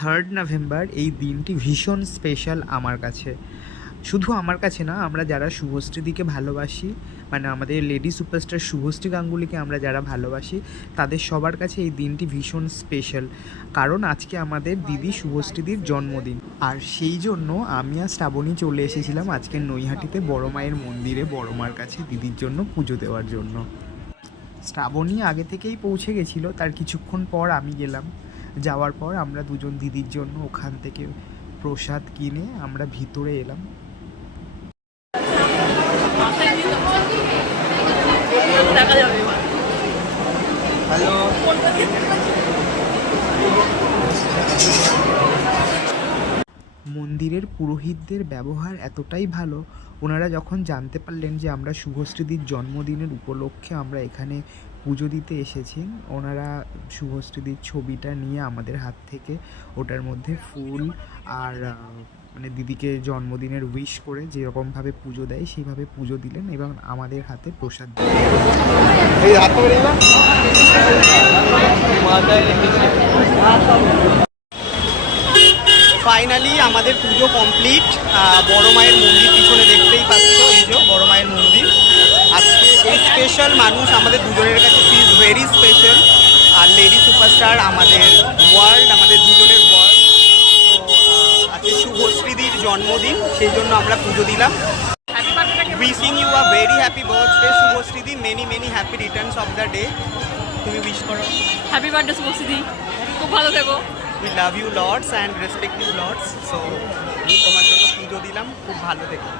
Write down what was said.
3rd November এই দিনটি ভীষণ স্পেশাল আমার কাছে। শুধু আমার কাছে না, আমরা যারা শুভশ্রীদিকে ভালোবাসি, মানে আমাদের লেডি সুপারস্টার শুভশ্রী গাঙ্গুলিকে আমরা যারা ভালোবাসি, তাদের সবার কাছে এই দিনটি ভীষণ স্পেশাল। কারণ আজকে আমাদের দিদি শুভশ্রীদির জন্মদিন। আর সেই জন্য আমি আর শ্রাবণী চলে এসেছিলাম আজকে নৈহাটিতে বড় মায়ের মন্দিরে বড় মার কাছে দিদির জন্য পুজো দেওয়ার জন্য। শ্রাবণী আগে থেকেই পৌঁছে গেছিলো, তার কিছুক্ষণ পর আমি গেলাম। যাওয়ার পর আমরা দুজন দিদির জন্য ওখান থেকে প্রসাদ কিনে আমরা ভিতরে এলাম। হ্যালো, মন্দিরের পুরোহিতদের ব্যবহার এতটাই ভালো, ওনারা যখন জানতে পারলেন যে আমরা শুভশ্রীদির জন্মদিনের উপলক্ষে আমরা এখানে পুজো দিতে এসেছি, ওনারা শুভশ্রীদির ছবিটা নিয়ে আমাদের হাত থেকে ওটার মধ্যে ফুল আর মানে দিদিকে জন্মদিনের উইশ করে যেরকমভাবে পুজো দেয় সেইভাবে পুজো দিলেন এবং আমাদের হাতে প্রসাদ দিলেন। ফাইনালি আমাদের পুজো কমপ্লিট। বড় মায়ের মন্দির পিছনে দেখতেই পাচ্ছ, এই যে বড় মায়ের মন্দির। আজকে এই স্পেশাল মানুষ আমাদের দুজনের কাছে ইজ ভেরি স্পেশাল। আর লেডি সুপারস্টার আমাদের ওয়ার্ল্ড, আমাদের দুজনের ওয়ার্ল্ড। তো আজকে শুভশ্রীদির জন্মদিন, সেই জন্য আমরা পুজো দিলাম। Wishing you a very happy birthday শুভশ্রীদি, many many happy returns of the day. তুমি উইশ করো। হ্যাপি বার্থডে শুভশ্রীদি, খুব ভালো থেকো। We love you lots and respect you lots. So, তোমার জন্য পুজো দিলাম, খুব ভালো থেকো।